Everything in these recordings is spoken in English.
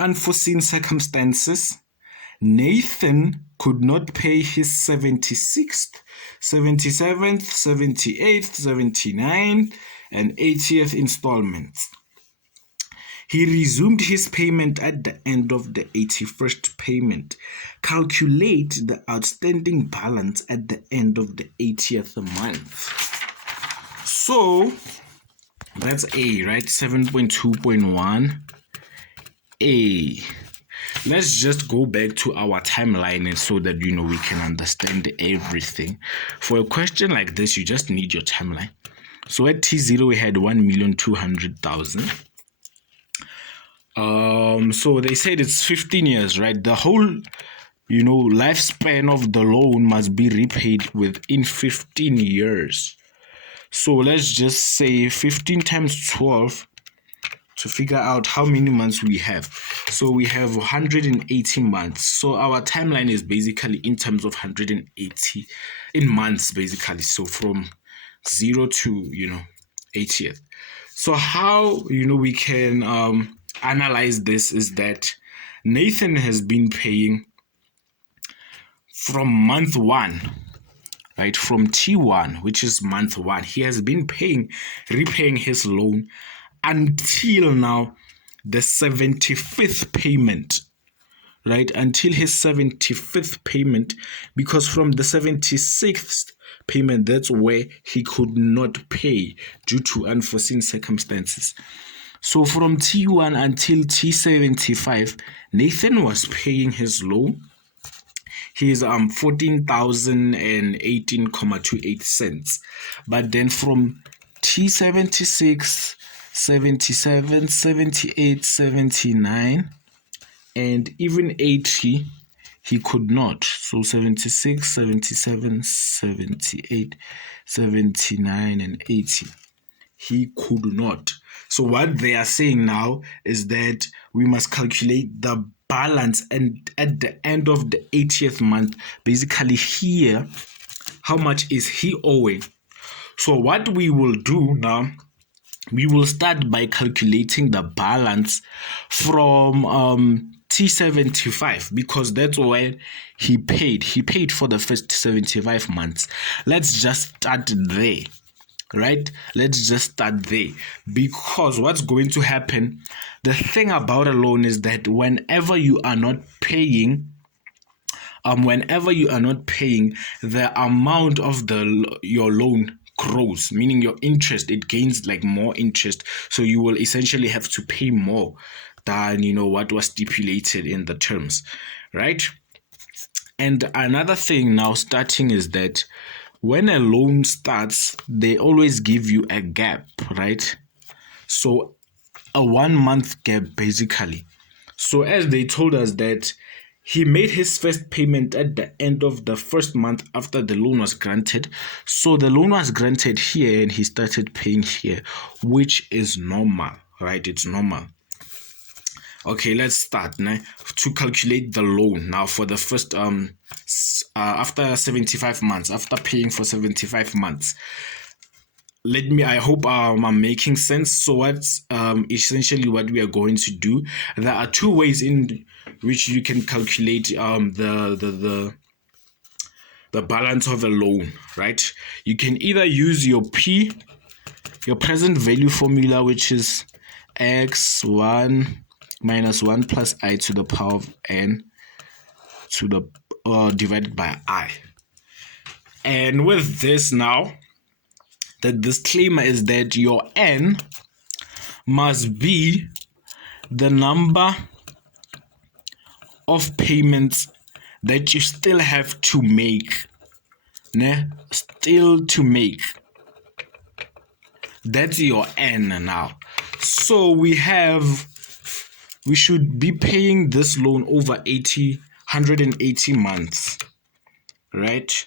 unforeseen circumstances, Nathan could not pay his 76th, 77th, 78th, 79th, and 80th installments. He resumed his payment at the end of the 81st payment. Calculate the outstanding balance at the end of the 80th month. So that's A, right? 7.2.1 A. Let's just go back to our timeline and so that we can understand everything. For a question like this, you just need your timeline. So at T0 we had 1,200,000. So they said it's 15 years, right? The whole lifespan of the loan must be repaid within 15 years. So let's just say 15 times 12 to figure out how many months we have. So we have 180 months. So our timeline is basically in terms of 180 in months, basically. So from 0 to 80th. So how we can analyze this is that Nathan has been paying from month 1, right? From T1, which is month 1, he has been repaying his loan until now the 75th payment, right? Until his 75th payment, because from the 76th payment, that's where he could not pay due to unforeseen circumstances. So from T1 until T75, Nathan was paying his loan. He's 14,018.28 cents. But then from T76, 77, 78, 79, and even 80, he could not. So 76, 77, 78, 79, and 80, he could not. So what they are saying now is that we must calculate the balance, and at the end of the 80th month, basically here, how much is he owing? So what we will do now, we will start by calculating the balance from T75, because that's when he paid. He paid for the first 75 months. Let's just start there. Right? Let's just start there, because what's going to happen, the thing about a loan is that whenever you are not paying, the amount of your loan grows, meaning your interest, it gains like more interest. So you will essentially have to pay more than what was stipulated in the terms, right? And another thing now starting is that when a loan starts, they always give you a gap, right? So a 1 month gap, basically. So as they told us that he made his first payment at the end of the first month after the loan was granted. So the loan was granted here and he started paying here, which is normal, right? It's normal. Okay, let's start now to calculate the loan now for the first after 75 months, after paying for 75 months. I hope I'm making sense. So what's essentially what we are going to do, there are two ways in which you can calculate the balance of a loan, right? You can either use your present value formula, which is x1 minus 1 plus I to the power of n to the divided by I. And with this now, the disclaimer is that your n must be the number of payments that you still have to make. That's your n now. So we should be paying this loan over 180 months, right?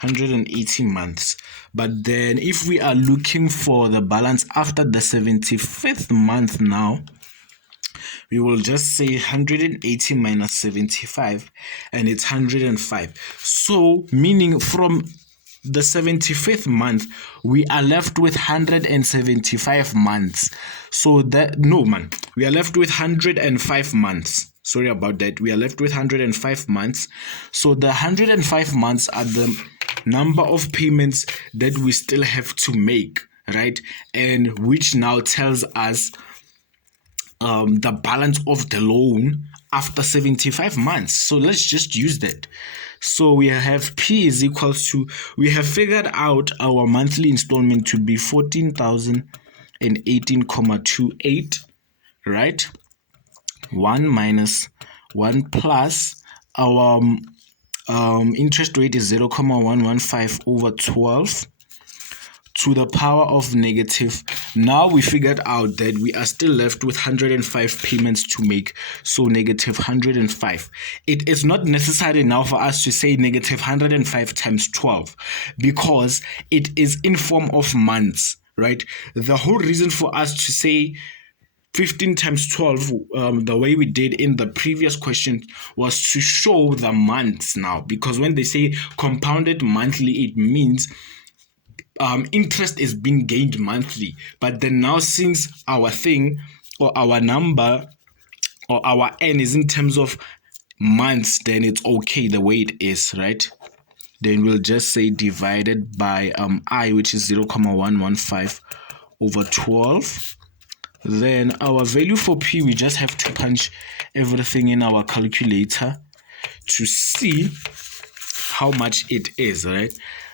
180 months. But then if we are looking for the balance after the 75th month now, we will just say 180 minus 75, and it's 105. So meaning from the 75th month, we are left with 175 months. So that, no man, we are left with 105 months. Sorry about that. We are left with 105 months. So the 105 months are the number of payments that we still have to make, right? And which now tells us the balance of the loan after 75 months. So let's just use that. So we have P is equals to, we have figured out our monthly installment to be 14,018.28, right? 1 minus 1 plus our interest rate is 0.115 over 12 to the power of negative. Now we figured out that we are still left with 105 payments to make, so negative 105. It is not necessary now for us to say negative 105 times 12 because it is in form of months, right? The whole reason for us to say 15 times 12, the way we did in the previous question, was to show the months now, because when they say compounded monthly, it means interest is being gained monthly. But then now, since our thing or our number or our n is in terms of months, then it's okay the way it is, right? Then we'll just say divided by I, which is 0.115 over 12. Then our value for P, we just have to punch everything in our calculator to see how much it is, right?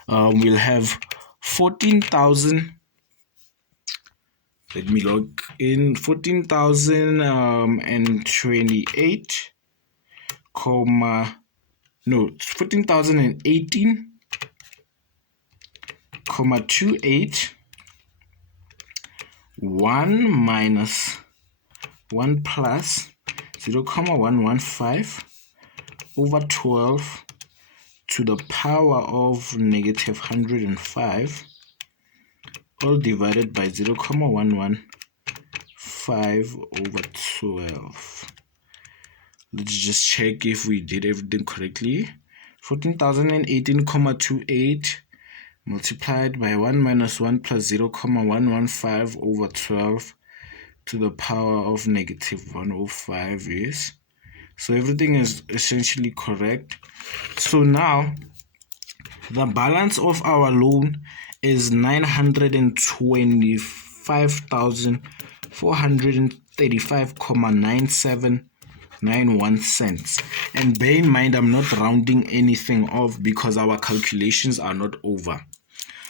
We'll have 14,000. Let me log in. 14,028, 14,018,28, 1 minus 1 plus 0.115 over 12 to the power of negative 105, all divided by 0.115 over 12. Let's just check if we did everything correctly. 14,018.28 multiplied by 1 minus 1 plus 0.115 over 12 to the power of negative 105 is. So everything is essentially correct. So now the balance of our loan is 925,435.9791 cents. And bear in mind, I'm not rounding anything off because our calculations are not over.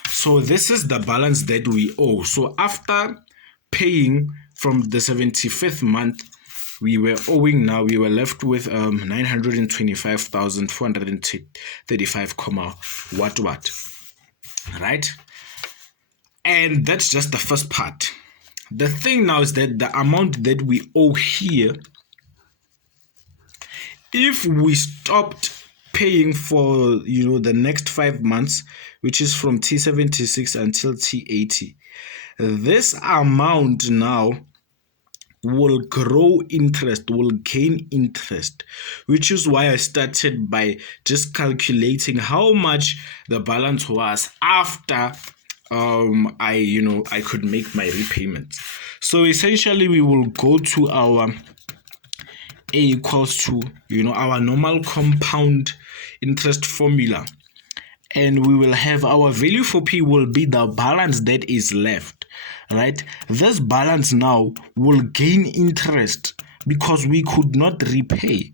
So this is the balance that we owe. So after paying from the 75th month, we were left with 925,435, what, right? And that's just the first part. The thing now is that the amount that we owe here, if we stopped paying for the next 5 months, which is from T76 until T80, this amount now will grow interest, will gain interest, which is why I started by just calculating how much the balance was after I could make my repayments. So essentially we will go to our A equals to our normal compound interest formula, and we will have our value for P will be the balance that is left, right? This balance now will gain interest because we could not repay,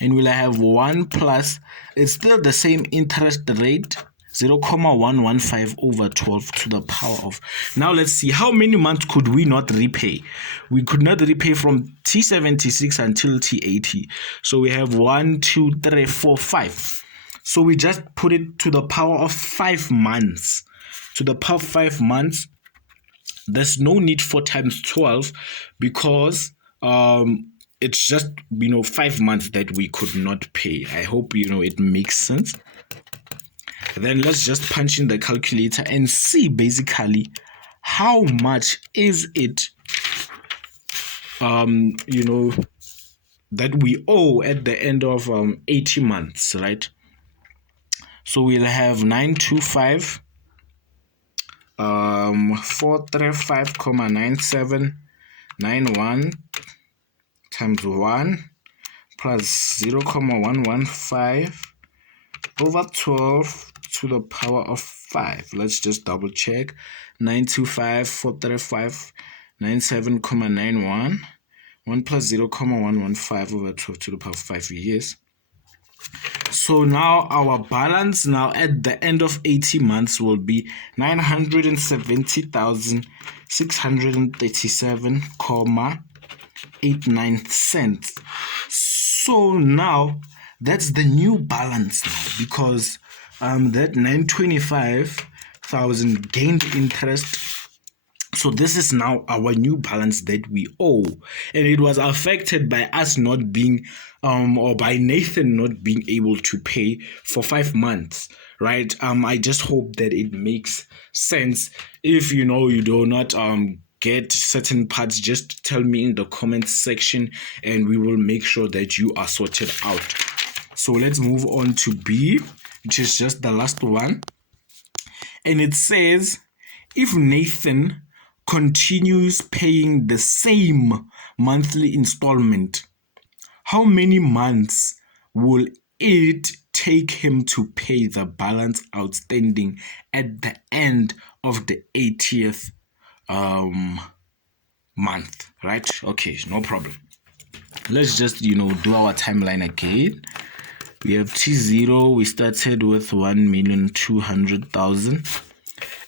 and we'll have 1 plus, it's still the same interest rate, 0.115 over 12 to the power of. Now let's see, how many months could we not repay? We could not repay from T76 until T80. So we have 1, 2, 3, 4, 5. So we just put it to the power of 5 months. To the power of 5 months, there's no need for times 12 because it's just 5 months that we could not pay. I hope it makes sense. Then let's just punch in the calculator and see basically how much is it that we owe at the end of 80 months, right? So we'll have 925 435,9791 times 1 plus 0,115 over 12 to the power of 5. Let's just double check. 925 435 97,91 1 plus 0,115 over 12 to the power of 5. Yes. So now our balance now at the end of 80 months will be 970,637,89 cents. So now that's the new balance now, because that 925,000 gained interest. So this is now our new balance that we owe, and it was affected by us not being or by Nathan not being able to pay for 5 months, right? I just hope that it makes sense. If you do not get certain parts, just tell me in the comments section and we will make sure that you are sorted out. So let's move on to B, which is just the last one, and it says if Nathan continues paying the same monthly installment, how many months will it take him to pay the balance outstanding at the end of the 80th month, right? Okay, no problem. Let's just do our timeline again. We have T0. We started with 1,200,000.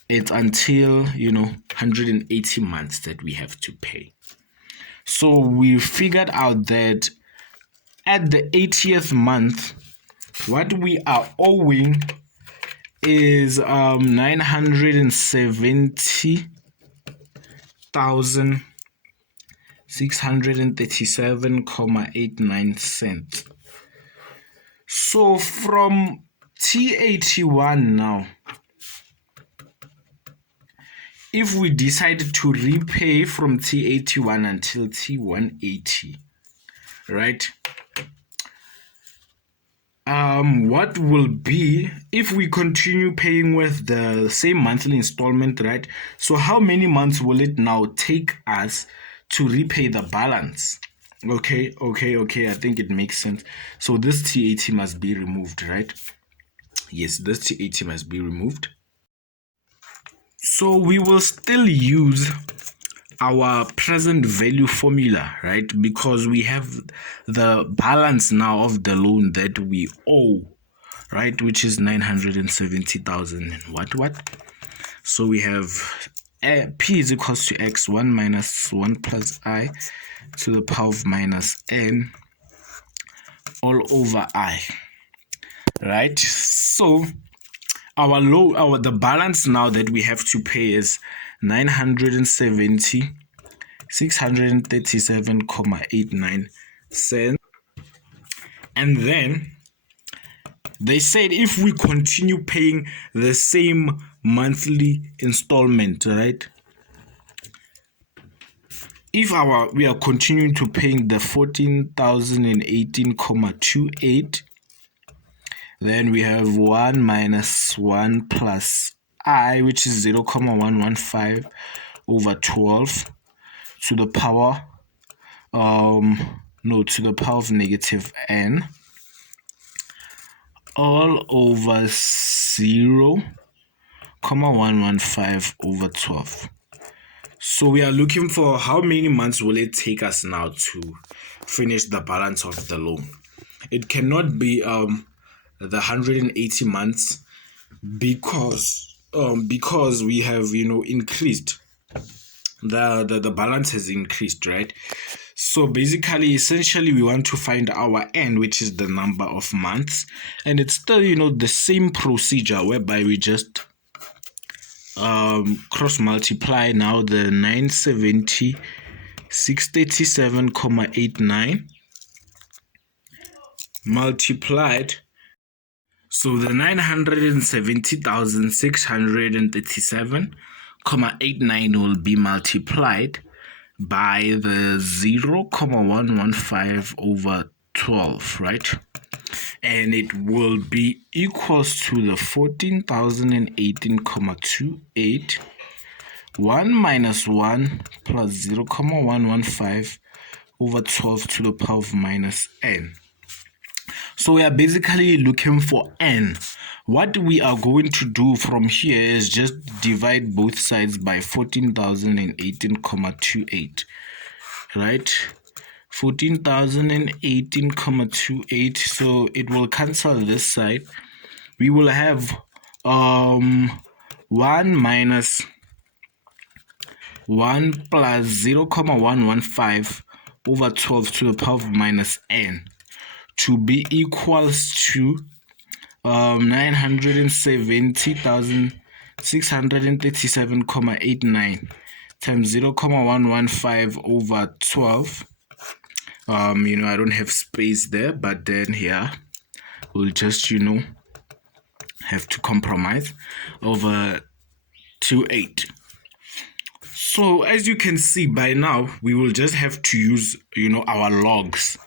It's until 180 months that we have to pay. So we figured out that at the 80th month, what we are owing is 970,637,89 cents. So from T81 now, if we decide to repay from T81 until T180, right? What will be if we continue paying with the same monthly installment, right? So how many months will it now take us to repay the balance? Okay, I think it makes sense. So this T80 must be removed, right? Yes, this T80 must be removed. So we will still use our present value formula, right? Because we have the balance now of the loan that we owe, right? Which is 970,000 and what? So we have P is equals to X, 1 minus 1 plus I to the power of minus N all over I, right? So the balance now that we have to pay is 970,637,89 cents. And then they said if we continue paying the same monthly installment, right? If we are continuing to paying the 14,018,28, then we have 1 minus 1 plus I, which is 0,115 over 12 to the power to the power of negative n all over 0,115 over 12. So we are looking for how many months will it take us now to finish the balance of the loan. It cannot be the 180 months because we have increased the balance has increased, right? So basically, essentially, we want to find our n, which is the number of months, and it's still the same procedure whereby we just cross multiply now the 970,637,89 multiplied. So the 970,637,89 will be multiplied by the 0,115 over 12, right? and it will be equals to the 14,018.28 1 minus 1 plus 0,115 over 12 to the power of minus n. So we are basically looking for n. What we are going to do from here is just divide both sides by 14,018.28, right? 14,018.28. So it will cancel this side. We will have 1 minus 1 plus 0,115 over 12 to the power of minus n to be equals to 970,637.89 times 0,115 over 12. I don't have space there, but then here we'll just, have to compromise over 28. So as you can see by now, we will just have to use, our logs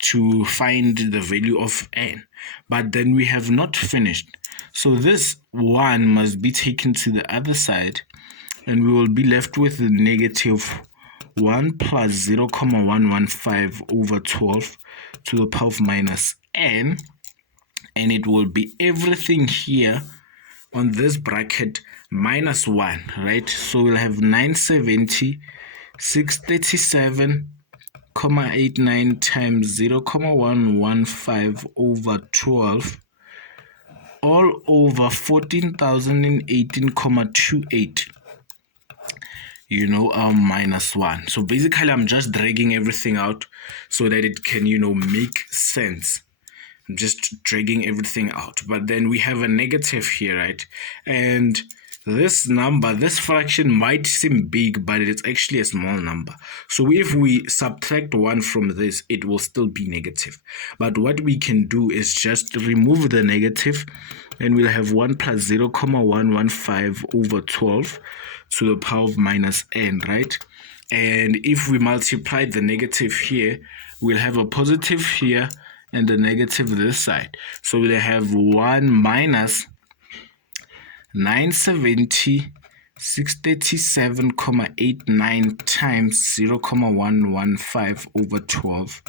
to find the value of n. But then we have not finished. So this 1 must be taken to the other side, and we will be left with the negative 1 plus 0,115 over 12 to the power of minus n. And it will be everything here on this bracket minus 1, right? So we'll have 970, 637.89 times 0,115 over 12 all over 14,018.28, minus 1. So basically I'm just dragging everything out so that it can, make sense. I'm just dragging everything out. But then we have a negative here, right? And this number, this fraction might seem big, but it's actually a small number. So if we subtract 1 from this, it will still be negative. But what we can do is just remove the negative, and we'll have 1 plus 0,115 over 12 to the power of minus n, right? And if we multiply the negative here, we'll have a positive here and the negative this side. So we'll have 1 minus 970, 637.89 times 0,115 over 12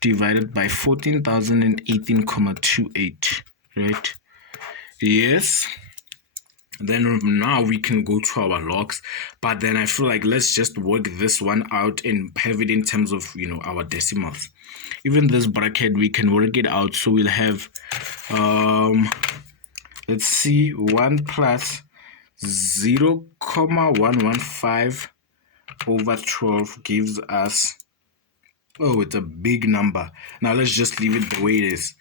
divided by 14,018.28, right? Yes. Then now we can go to our logs, but then I feel like let's just work this one out and have it in terms of, our decimals. Even this bracket, we can work it out. So we'll have, let's see, 1 plus 0,115 over 12 gives us, it's a big number. Now let's just leave it the way it is.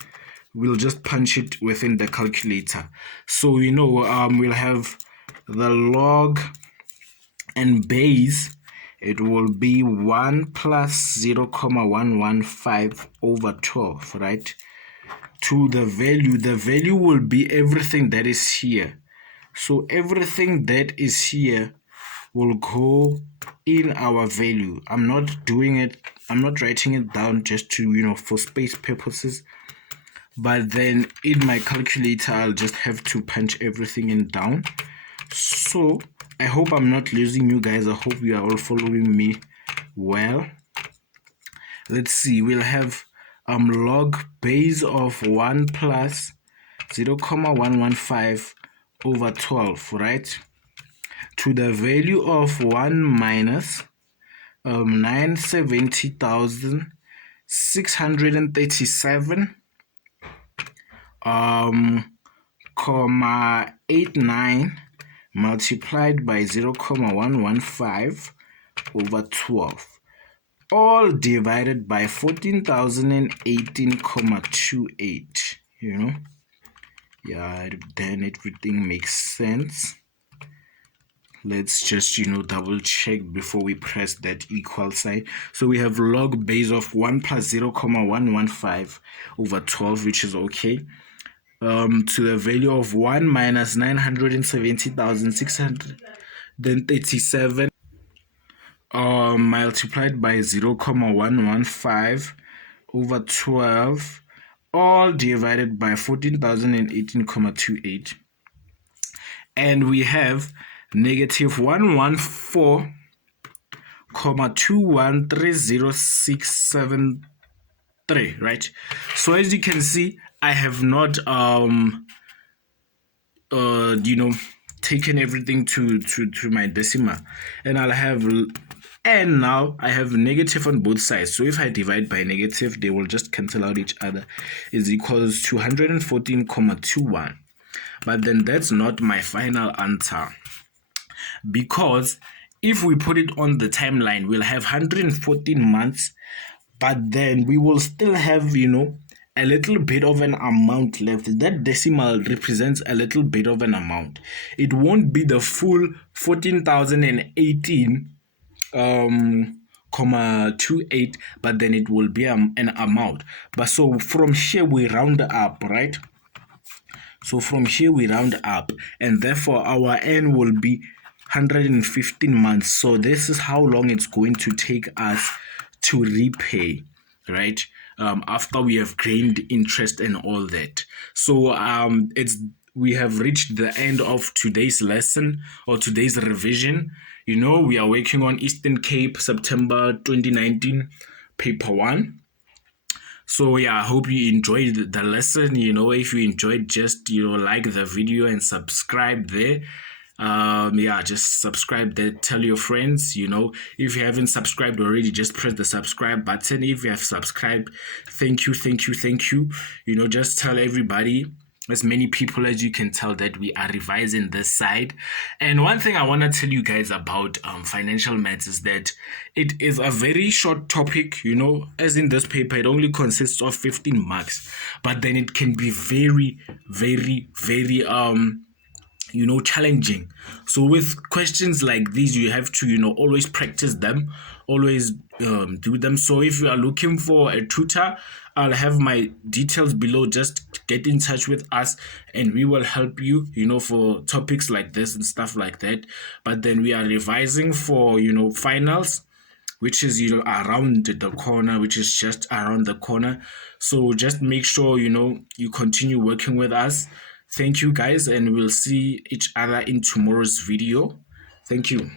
We'll just punch it within the calculator. So, we'll have the log and base. It will be 1 plus 0,115 over 12, right? To the value will be everything that is here. So everything that is here will go in our value. I'm not writing it down just to, for space purposes. But then in my calculator, I'll just have to punch everything in down. So I hope I'm not losing you guys. I hope you are all following me well. Let's see. We'll have log base of 1 plus 0,115 over 12, right? To the value of 1 minus 970,637 0,89 multiplied by 0,115 over 12, all divided by 14,018.28, Yeah, then everything makes sense. Let's just, double check before we press that equal sign. So we have log base of 1 plus 0,115 over 12, which is okay. To the value of 1 minus 970,637 multiplied by 0,115 over 12, all divided by 14,018,28, and we have negative 114,2130673, right? So as you can see, I have not taken everything to my decimal, and I'll have, and now I have negative on both sides. So if I divide by negative, they will just cancel out each other. Is equals to 114,21. But then that's not my final answer, because if we put it on the timeline, we'll have 114 months, but then we will still have, a little bit of an amount left. That decimal represents a little bit of an amount. It won't be the full 14,018 comma 28, but then it will be an amount. But so from here we round up, right? So from here we round up, and therefore our n will be 115 months. So this is how long it's going to take us to repay, right? After we have gained interest and all that. So we have reached the end of today's lesson or today's revision. We are working on Eastern Cape, September 2019, paper 1. So yeah, I hope you enjoyed the lesson. If you enjoyed, just like the video and subscribe there. Just subscribe there. Tell your friends. If you haven't subscribed already, just press the subscribe button. If you have subscribed, thank you. Just tell everybody, as many people as you can tell, that we are revising this side. And one thing I want to tell you guys about financial maths is that it is a very short topic. As in this paper, it only consists of 15 marks, but then it can be very, very, very challenging. So with questions like these, you have to always practice them, always do them. So if you are looking for a tutor, I'll have my details below. Just get in touch with us and we will help you for topics like this and stuff like that. But then we are revising for finals, which is around the corner, which is just around the corner. So just make sure you continue working with us. Thank you guys, and we'll see each other in tomorrow's video. Thank you.